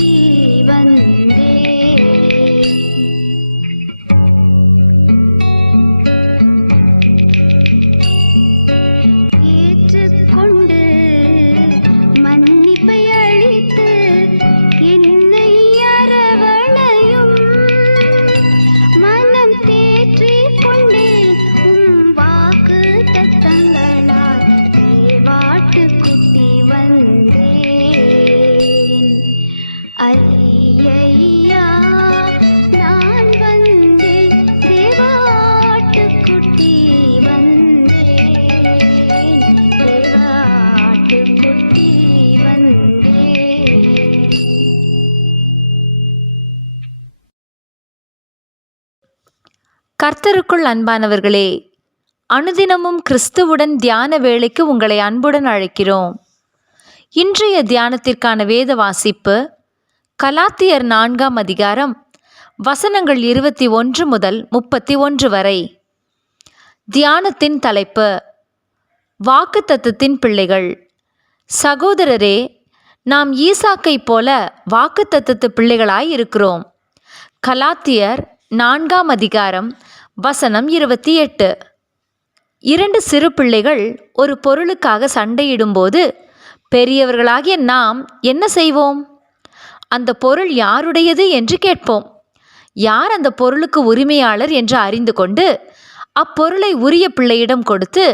குட்டி வந்தே. ஏற்றுக்கொண்டு மன்னிப்பை அளித்து என்னை அரவணையும். மனம் தேற்றிக் கொண்டேன் உம் வாக்கு தத்தங்களால் தேவாட்டு குட்டி வந்தேன். ஐயையா நான் வந்தேன், தேவாட்டு குட்டி வந்தேன், தேவாட்டு குட்டி வந்தேன். கர்த்தருக்குள் அன்பானவர்களே, அனுதினமும் கிறிஸ்துவுடன் தியான வேளைக்கு உங்களை அன்புடன் அழைக்கிறோம். இன்றைய தியானத்திற்கான வேத வாசிப்பு கலாத்தியர் 4ஆம் அதிகாரம் வசனங்கள் 21 முதல் 31 வரை. தியானத்தின் தலைப்பு வாக்குத்தத்தத்தின் பிள்ளைகள். சகோதரரே, நாம் ஈசாக்கை போல வாக்குத்தத்தத்து பிள்ளைகளாய் இருக்கிறோம். கலாத்தியர் 4ஆம் அதிகாரம் வசனம் 28. 2 சிறு பிள்ளைகள் ஒரு பொருளுக்காக சண்டையிடும்போது பெரியவர்களாகிய நாம் என்ன செய்வோம்? அந்த பொருள் யாருடையது என்று கேட்போம். யார் அந்த பொருளுக்கு உரிமையாளர் என்று அறிந்து கொண்டு அப்பொருளை உரிய பிள்ளையிடம் கொடுத்து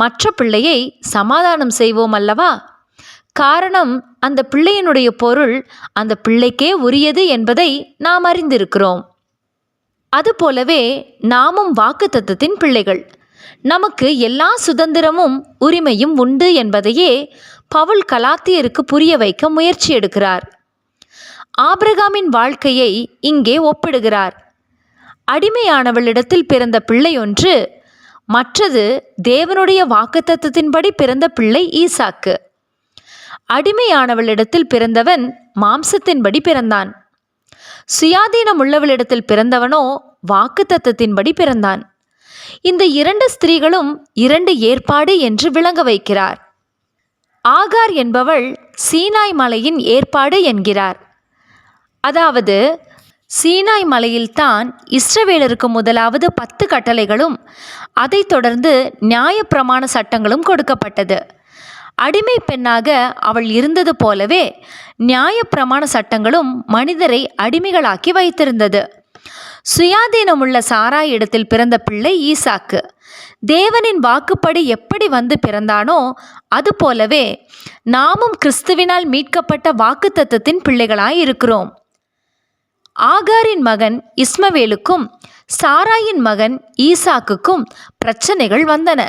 மற்ற பிள்ளையை சமாதானம் செய்வோம் அல்லவா? காரணம், அந்த பிள்ளையினுடைய பொருள் அந்த பிள்ளைக்கே உரியது என்பதை நாம் அறிந்திருக்கிறோம். அதுபோலவே நாமும் வாக்குத்தத்தத்தின் பிள்ளைகள். நமக்கு எல்லா சுதந்திரமும் உரிமையும் உண்டு என்பதையே பவுல் கலாத்தியருக்கு புரிய வைக்க முயற்சி எடுக்கிறார். ஆபிரகாமின் வாழ்க்கையை இங்கே ஒப்பிடுகிறார். அடிமையானவளிடத்தில் பிறந்த பிள்ளை ஒன்று, மற்றது தேவனுடைய வாக்குத்தத்தத்தின்படி பிறந்த பிள்ளை ஈசாக்கு. அடிமையானவளிடத்தில் பிறந்தவன் மாம்சத்தின்படி பிறந்தான். சுயாதீனம் உள்ளவளிடத்தில் பிறந்தவனோ வாக்குத்தத்தத்தின்படி பிறந்தான். இந்த 2 ஸ்திரீகளும் 2 ஏற்பாடு என்று விளங்க வைக்கிறார். ஆகார் என்பவள் சீனாய் மலையின் ஏற்பாடு என்கிறார். அதாவது, சீனாய் மலையில்தான் இஸ்ரவேலருக்கு முதலாவது 10 கட்டளைகளும் அதைத் தொடர்ந்து நியாயப்பிரமாண சட்டங்களும் கொடுக்கப்பட்டது. அடிமை பெண்ணாக அவள் இருந்தது போலவே நியாயப்பிரமாண சட்டங்களும் மனிதரை அடிமைகளாக்கி வைத்திருந்தது. சுயாதீனமுள்ள சாராய் இடத்தில் பிறந்த பிள்ளை ஈசாக்கு. தேவனின் வாக்குப்படி எப்படி வந்து பிறந்தானோ அதுபோலவே நாமும் கிறிஸ்துவினால் மீட்கப்பட்ட வாக்குத்தத்தத்தின் பிள்ளைகளாய் இருக்கிறோம். ஆகாரின் மகன் இஸ்மவேலுக்கும் சாராயின் மகன் ஈசாக்குக்கும் பிரச்சனைகள் வந்தன.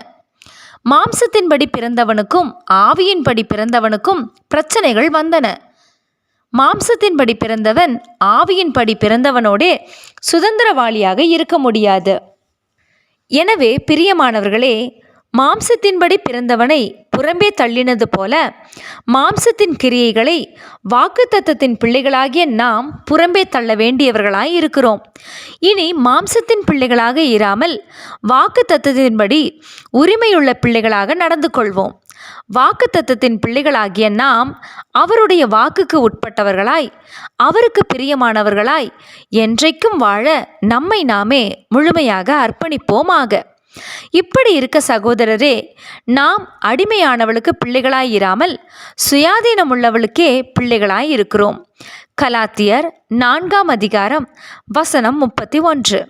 மாம்சத்தின்படி பிறந்தவனுக்கும் ஆவியின்படி பிறந்தவனுக்கும் பிரச்சனைகள் வந்தன. மாம்சத்தின்படி பிறந்தவன் ஆவியின்படி பிறந்தவனோடே சுதந்திரவாளியாக இருக்க முடியாது. எனவே பிரியமானவர்களே, மாம்சத்தின்படி பிறந்தவனை புறம்பே தள்ளினது போல மாம்சத்தின் கிரியைகளை வாக்குத்தத்தத்தின் பிள்ளைகளாகிய நாம் புறம்பே தள்ள வேண்டியவர்களாய் இருக்கிறோம். இனி மாம்சத்தின் பிள்ளைகளாக இராமல் வாக்குத்தத்தத்தின்படி உரிமையுள்ள பிள்ளைகளாக நடந்து கொள்வோம். வாக்குத்தத்தத்தின் பிள்ளைகளாகிய நாம் அவருடைய வாக்குக்கு உட்பட்டவர்களாய், அவருக்கு பிரியமானவர்களாய் என்றைக்கும் வாழ நம்மை நாமே முழுமையாக அர்ப்பணிப்போமாக. இப்படி இருக்க சகோதரரே, நாம் அடிமையானவளுக்கு பிள்ளைகளாயிராமல் சுயாதீனம் உள்ளவளுக்கே பிள்ளைகளாய் இருக்கிறோம். கலாத்தியர் 4ஆம் அதிகாரம் வசனம் 31.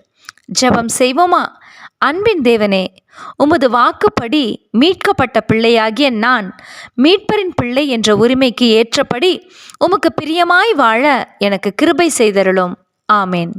ஜெபம் செய்வோமா? அன்பின் தேவனே, உமது வாக்குப்படி மீட்கப்பட்ட பிள்ளையாகிய நான் மீட்பரின் பிள்ளை என்ற உரிமைக்கு ஏற்றபடி உமக்கு பிரியமாய் வாழ எனக்கு கிருபை செய்தருளும். ஆமேன்.